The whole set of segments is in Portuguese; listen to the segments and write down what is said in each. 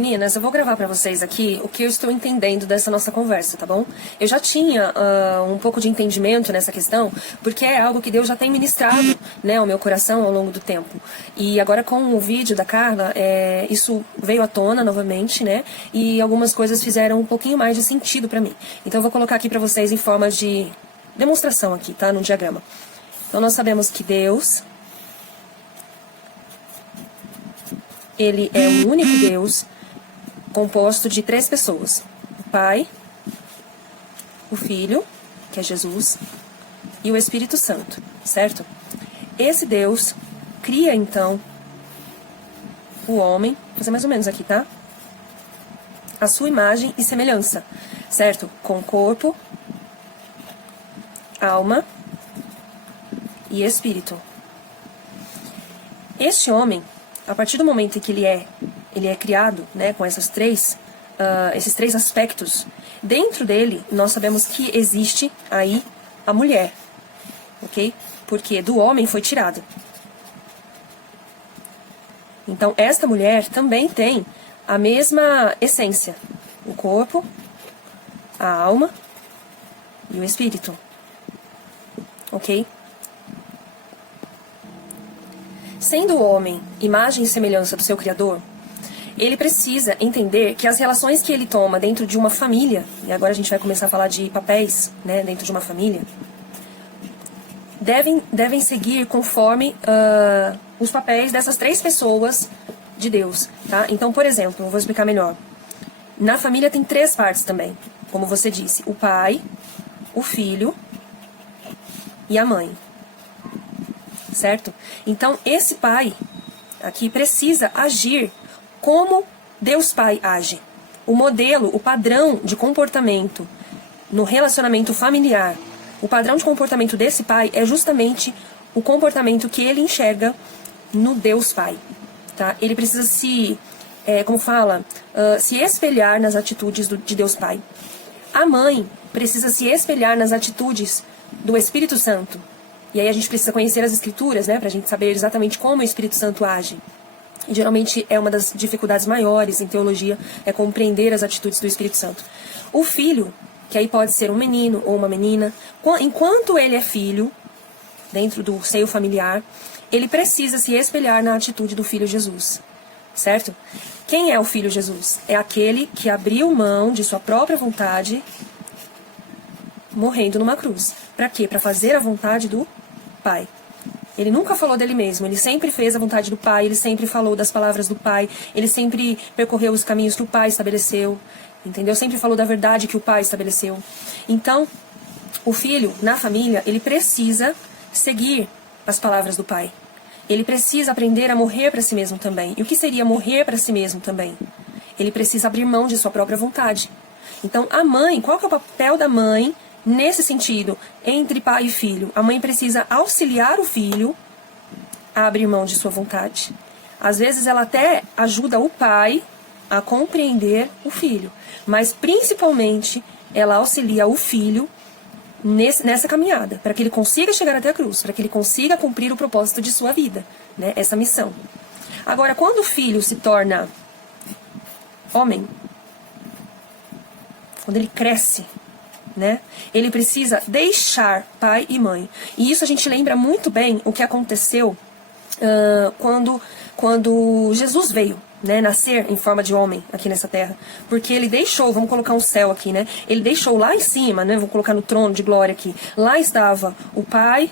Meninas, eu vou gravar pra vocês aqui o que eu estou entendendo dessa nossa conversa, tá bom? Eu já tinha um pouco de entendimento nessa questão, porque é algo que Deus já tem ministrado, né, ao meu coração ao longo do tempo. E agora com o vídeo da Carla, isso veio à tona novamente, né? E algumas coisas fizeram um pouquinho mais de sentido pra mim. Então eu vou colocar aqui pra vocês em forma de demonstração aqui, tá? No diagrama. Então nós sabemos que Deus, Ele é um único Deus, composto de 3 pessoas. O Pai, o Filho, que é Jesus, e o Espírito Santo, certo? Esse Deus cria, então, o homem, vou fazer mais ou menos aqui, tá? A sua imagem e semelhança, certo? Com corpo, alma e espírito. Este homem, a partir do momento em que ele é criado, né, com esses três aspectos, dentro dele nós sabemos que existe aí a mulher, ok? Porque do homem foi tirado. Então esta mulher também tem a mesma essência, o corpo, a alma e o espírito, ok? Sendo o homem imagem e semelhança do seu Criador, ele precisa entender que as relações que ele toma dentro de uma família, e agora a gente vai começar a falar de papéis, né, dentro de uma família, devem seguir conforme os papéis dessas 3 pessoas de Deus, tá? Então, por exemplo, eu vou explicar melhor. Na família tem 3 partes também, como você disse, o pai, o filho e a mãe. Certo? Então, esse pai aqui precisa agir como Deus Pai age. O modelo, o padrão de comportamento no relacionamento familiar, o padrão de comportamento desse pai é justamente o comportamento que ele enxerga no Deus Pai. Tá? Ele precisa se espelhar nas atitudes de Deus Pai. A mãe precisa se espelhar nas atitudes do Espírito Santo. E aí a gente precisa conhecer as Escrituras, né, pra gente saber exatamente como o Espírito Santo age. E geralmente é uma das dificuldades maiores em teologia, é compreender as atitudes do Espírito Santo. O filho, que aí pode ser um menino ou uma menina, enquanto ele é filho, dentro do seio familiar, ele precisa se espelhar na atitude do Filho Jesus, certo? Quem é o Filho Jesus? É aquele que abriu mão de sua própria vontade, morrendo numa cruz. Para quê? Para fazer a vontade do Pai. Ele nunca falou dele mesmo, ele sempre fez a vontade do Pai, ele sempre falou das palavras do Pai, ele sempre percorreu os caminhos que o Pai estabeleceu, entendeu? Sempre falou da verdade que o Pai estabeleceu. Então, o filho, na família, ele precisa seguir as palavras do Pai. Ele precisa aprender a morrer para si mesmo também. E o que seria morrer para si mesmo também? Ele precisa abrir mão de sua própria vontade. Então, a mãe, qual que é o papel da mãe nesse sentido, entre pai e filho? A mãe precisa auxiliar o filho a abrir mão de sua vontade. Às vezes ela até ajuda o pai a compreender o filho, mas principalmente ela auxilia o filho nessa caminhada, para que ele consiga chegar até a cruz, para que ele consiga cumprir o propósito de sua vida, né? Essa missão. Agora, quando o filho se torna homem, quando ele cresce, né? Ele precisa deixar pai e mãe. E isso a gente lembra muito bem o que aconteceu quando Jesus veio, né, nascer em forma de homem aqui nessa terra. Porque ele deixou, vamos colocar um céu aqui, né? Ele deixou lá em cima, né? Vou colocar no trono de glória aqui. Lá estava o Pai,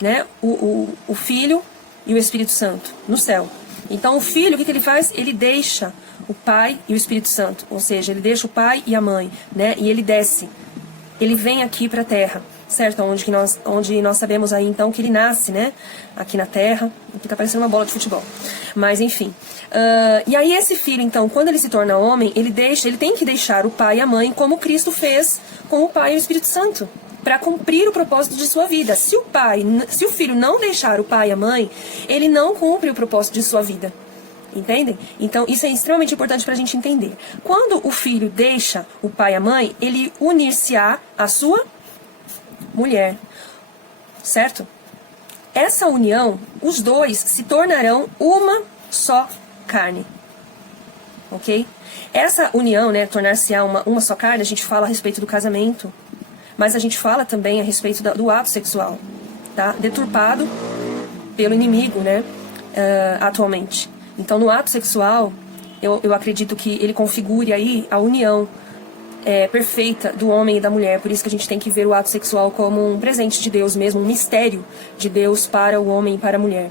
né? O Filho e o Espírito Santo no céu. Então o Filho, o que ele faz? Ele deixa o Pai e o Espírito Santo. Ou seja, ele deixa o Pai e a Mãe, né? E ele desce. Ele vem aqui para a terra, certo? Onde nós sabemos aí então que ele nasce, né? Aqui na terra. Aqui tá parecendo uma bola de futebol. Mas enfim. E aí esse filho, então, quando ele se torna homem, ele tem que deixar o pai e a mãe, como Cristo fez com o Pai e o Espírito Santo, para cumprir o propósito de sua vida. Se o filho não deixar o pai e a mãe, ele não cumpre o propósito de sua vida. Entendem? Então, isso é extremamente importante para a gente entender. Quando o filho deixa o pai e a mãe, ele unir-se-á à sua mulher. Certo? Essa união, os dois se tornarão uma só carne. ok? Essa união, né, tornar-se-á uma só carne, a gente fala a respeito do casamento, mas a gente fala também a respeito do ato sexual, tá? Deturpado pelo inimigo, né, atualmente. Então, no ato sexual, eu acredito que ele configure aí a união perfeita do homem e da mulher. Por isso que a gente tem que ver o ato sexual como um presente de Deus mesmo, um mistério de Deus para o homem e para a mulher,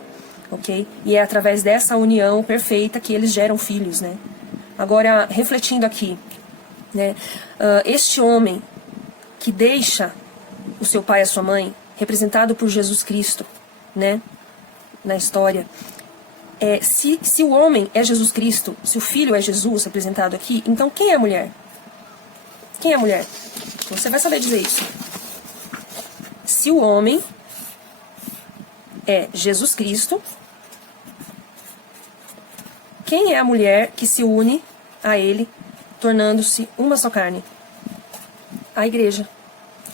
ok? E é através dessa união perfeita que eles geram filhos, né? Agora, refletindo aqui, né, este homem que deixa o seu pai e a sua mãe, representado por Jesus Cristo, né, na história, se o homem é Jesus Cristo, se o filho é Jesus representado aqui, então quem é a mulher? Quem é a mulher? Você vai saber dizer isso. Se o homem é Jesus Cristo, quem é a mulher que se une a ele, tornando-se uma só carne? A igreja.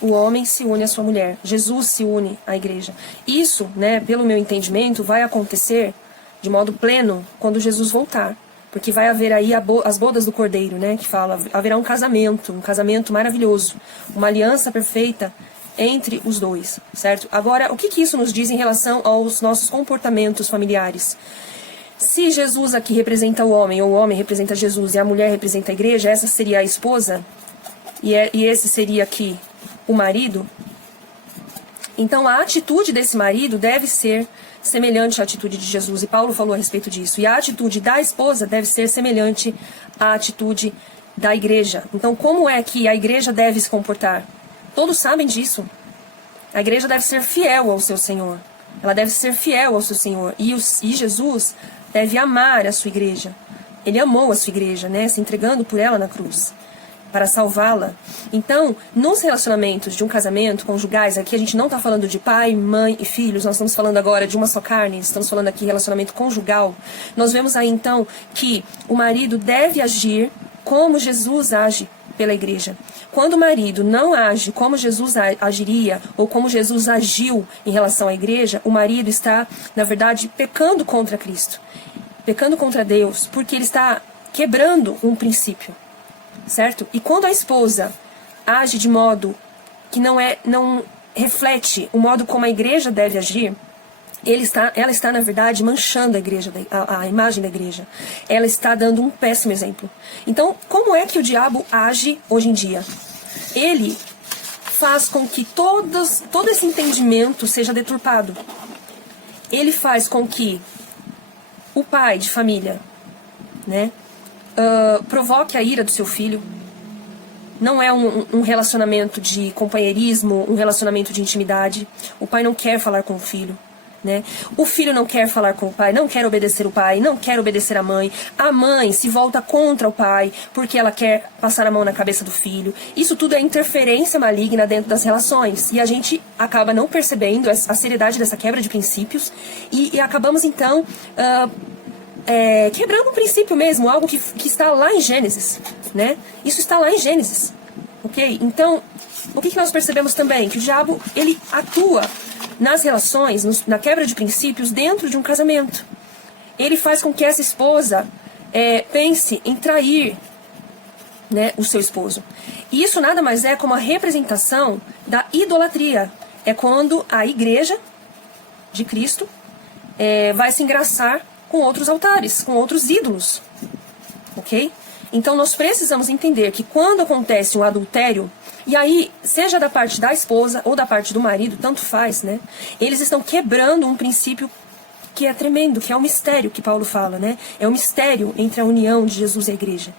O homem se une à sua mulher. Jesus se une à igreja. Isso, né, pelo meu entendimento, vai acontecer de modo pleno quando Jesus voltar. Porque vai haver aí as bodas do Cordeiro, né, que fala, haverá um casamento maravilhoso, uma aliança perfeita entre os dois, certo? Agora, o que isso nos diz em relação aos nossos comportamentos familiares? Se Jesus aqui representa o homem, ou o homem representa Jesus e a mulher representa a igreja, essa seria a esposa, e esse seria aqui o marido, então a atitude desse marido deve ser semelhante à atitude de Jesus, e Paulo falou a respeito disso. E a atitude da esposa deve ser semelhante à atitude da igreja. Então, como é que a igreja deve se comportar? Todos sabem disso. A igreja deve ser fiel ao seu Senhor. Ela deve ser fiel ao seu Senhor. E Jesus deve amar a sua igreja. Ele amou a sua igreja, né? Se entregando por ela na cruz, para salvá-la. Então, nos relacionamentos de um casamento conjugais, aqui a gente não está falando de pai, mãe e filhos, nós estamos falando agora de uma só carne, estamos falando aqui relacionamento conjugal. Nós vemos aí então que o marido deve agir como Jesus age pela igreja. Quando o marido não age como Jesus agiria, ou como Jesus agiu em relação à igreja, o marido está, na verdade, pecando contra Cristo, pecando contra Deus, porque ele está quebrando um princípio. Certo? E quando a esposa age de modo que não reflete o modo como a igreja deve agir, ela está, na verdade, manchando a igreja, a imagem da igreja. Ela está dando um péssimo exemplo. Então, como é que o diabo age hoje em dia? Ele faz com que todo esse entendimento seja deturpado. Ele faz com que o pai de família, né, provoque a ira do seu filho. Não é um relacionamento de companheirismo, um relacionamento de intimidade. O pai não quer falar com o filho, né? O filho não quer falar com o pai, não quer obedecer o pai, não quer obedecer a mãe. A mãe se volta contra o pai porque ela quer passar a mão na cabeça do filho. Isso tudo é interferência maligna dentro das relações. E a gente acaba não percebendo a seriedade dessa quebra de princípios e acabamos então quebrando um princípio mesmo, algo que está lá em Gênesis, né? Isso está lá em Gênesis, ok? Então, o que nós percebemos também? Que o diabo, ele atua nas relações, na quebra de princípios dentro de um casamento. Ele faz com que essa esposa pense em trair, né, o seu esposo. E isso nada mais é como a representação da idolatria. É quando a igreja de Cristo vai se engraçar com outros altares, com outros ídolos, ok? Então nós precisamos entender que quando acontece um adultério, e aí, seja da parte da esposa ou da parte do marido, tanto faz, né? Eles estão quebrando um princípio que é tremendo, que é o mistério que Paulo fala, né? É o mistério entre a união de Jesus e a igreja.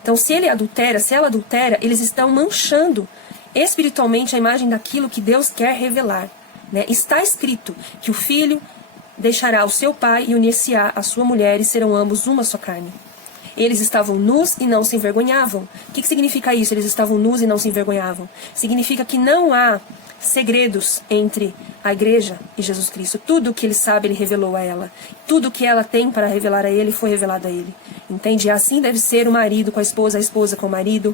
Então, se ele adultera, se ela adultera, eles estão manchando espiritualmente a imagem daquilo que Deus quer revelar, né? Está escrito que o filho deixará o seu pai e unir-se-á à sua mulher e serão ambos uma só carne. Eles estavam nus e não se envergonhavam. O que significa isso? Eles estavam nus e não se envergonhavam. Significa que não há segredos entre a igreja e Jesus Cristo. Tudo o que ele sabe, ele revelou a ela. Tudo o que ela tem para revelar a ele, foi revelado a ele. Entende? E assim deve ser o marido com a esposa com o marido,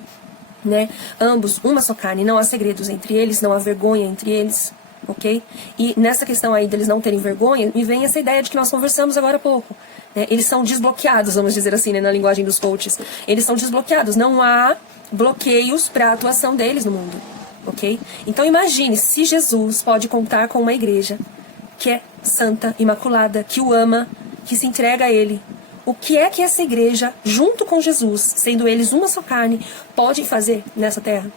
né? Ambos, uma só carne. Não há segredos entre eles, não há vergonha entre eles. ok? E nessa questão aí deles não terem vergonha, me vem essa ideia de que nós conversamos agora há pouco. Né? Eles são desbloqueados, vamos dizer assim, né, na linguagem dos coaches. Eles são desbloqueados, não há bloqueios para a atuação deles no mundo, ok? Então imagine se Jesus pode contar com uma igreja que é santa, imaculada, que o ama, que se entrega a Ele. O que é que essa igreja, junto com Jesus, sendo eles uma só carne, pode fazer nessa terra?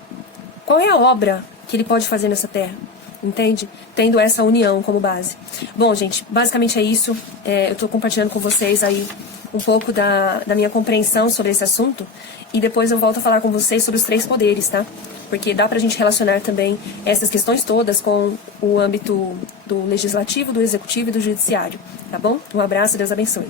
Qual é a obra que ele pode fazer nessa terra? Entende? Tendo essa união como base. Bom, gente, basicamente é isso. Eu estou compartilhando com vocês aí um pouco da minha compreensão sobre esse assunto. E depois eu volto a falar com vocês sobre os 3 poderes, tá? Porque dá pra gente relacionar também essas questões todas com o âmbito do legislativo, do executivo e do judiciário. Tá bom? Um abraço, Deus abençoe.